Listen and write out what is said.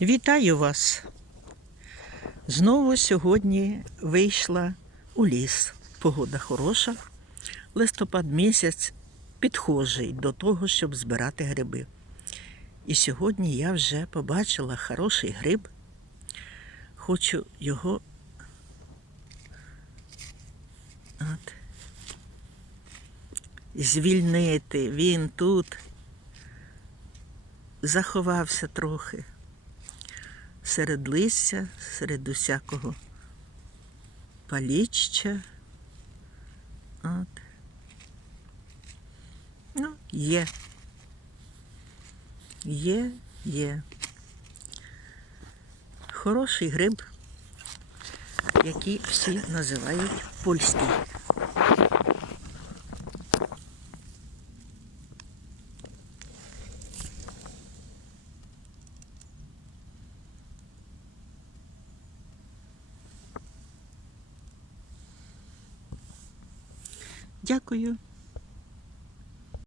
Вітаю вас! Знову сьогодні вийшла у ліс. Погода хороша. Листопад місяць підхожий до того, щоб збирати гриби. І сьогодні я вже побачила хороший гриб. Хочу його от, звільнити. Він тут заховався трохи серед листя, серед усякого паліччя. От. Ну, є. Є, є. Хороший гриб, який всі називають польський. Дякую.